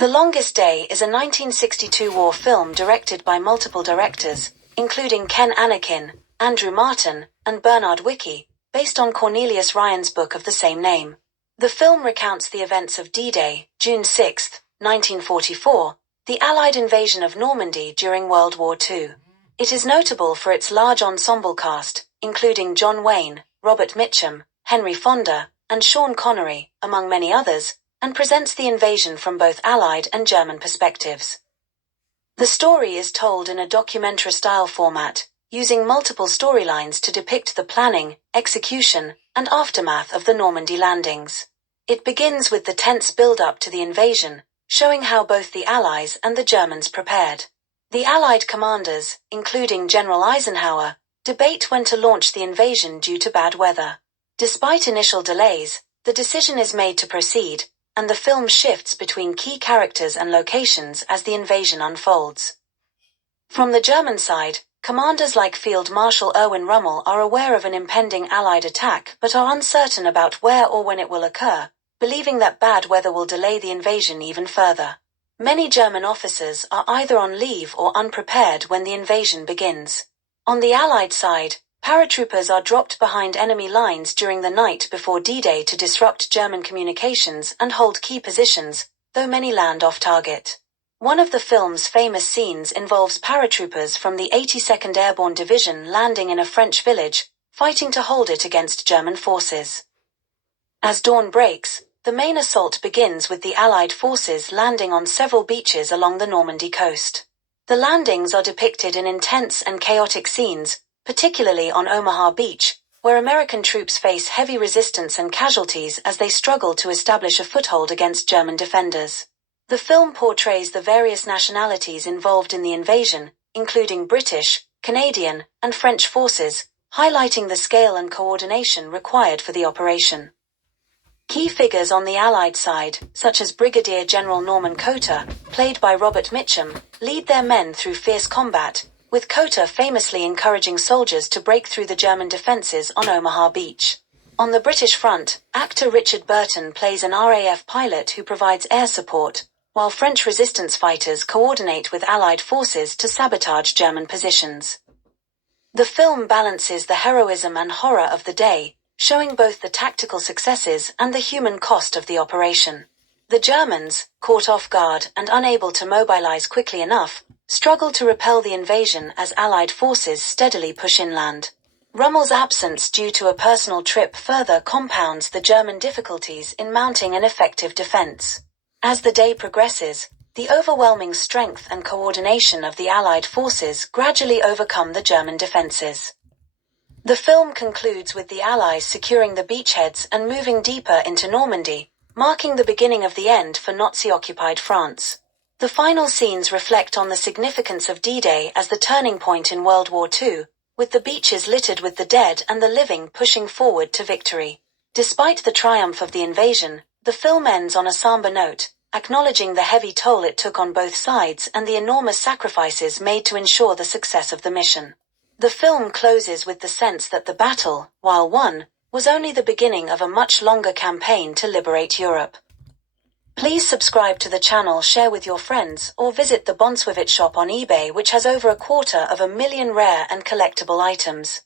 The Longest Day is a 1962 war film directed by multiple directors, including Ken Anakin, Andrew Martin, and Bernard Wicki, based on Cornelius Ryan's book of the same name. The film recounts the events of D-Day, June 6, 1944, the Allied invasion of Normandy during World War II. It is notable for its large ensemble cast, including John Wayne, Robert Mitchum, Henry Fonda, and Sean Connery, among many others, and presents the invasion from both Allied and German perspectives. The story is told in a documentary-style format, using multiple storylines to depict the planning, execution, and aftermath of the Normandy landings. It begins with the tense build-up to the invasion, showing how both the Allies and the Germans prepared. The Allied commanders, including General Eisenhower, debate when to launch the invasion due to bad weather. Despite initial delays, the decision is made to proceed, and the film shifts between key characters and locations as the invasion unfolds. From the German side, commanders like Field Marshal Erwin Rommel are aware of an impending Allied attack but are uncertain about where or when it will occur, believing that bad weather will delay the invasion even further. Many German officers are either on leave or unprepared when the invasion begins. On the Allied side, paratroopers are dropped behind enemy lines during the night before D-Day to disrupt German communications and hold key positions, though many land off target. One of the film's famous scenes involves paratroopers from the 82nd Airborne Division landing in a French village, fighting to hold it against German forces. As dawn breaks, the main assault begins with the Allied forces landing on several beaches along the Normandy coast. The landings are depicted in intense and chaotic scenes, particularly on Omaha Beach, where American troops face heavy resistance and casualties as they struggle to establish a foothold against German defenders. The film portrays the various nationalities involved in the invasion, including British, Canadian, and French forces, highlighting the scale and coordination required for the operation. Key figures on the Allied side, such as Brigadier General Norman Cota, played by Robert Mitchum, lead their men through fierce combat, with Cota famously encouraging soldiers to break through the German defenses on Omaha Beach. On the British front, actor Richard Burton plays an RAF pilot who provides air support, while French resistance fighters coordinate with Allied forces to sabotage German positions. The film balances the heroism and horror of the day, showing both the tactical successes and the human cost of the operation. The Germans, caught off guard and unable to mobilize quickly enough, struggle to repel the invasion as Allied forces steadily push inland. Rommel's absence due to a personal trip further compounds the German difficulties in mounting an effective defense. As the day progresses, the overwhelming strength and coordination of the Allied forces gradually overcome the German defenses. The film concludes with the Allies securing the beachheads and moving deeper into Normandy, marking the beginning of the end for Nazi-occupied France. The final scenes reflect on the significance of D-Day as the turning point in World War II, with the beaches littered with the dead and the living pushing forward to victory. Despite the triumph of the invasion, the film ends on a somber note, acknowledging the heavy toll it took on both sides and the enormous sacrifices made to ensure the success of the mission. The film closes with the sense that the battle, while won, was only the beginning of a much longer campaign to liberate Europe. Please subscribe to the channel, share with your friends, or visit the Bonswivit shop on eBay, which has over 250,000 rare and collectible items.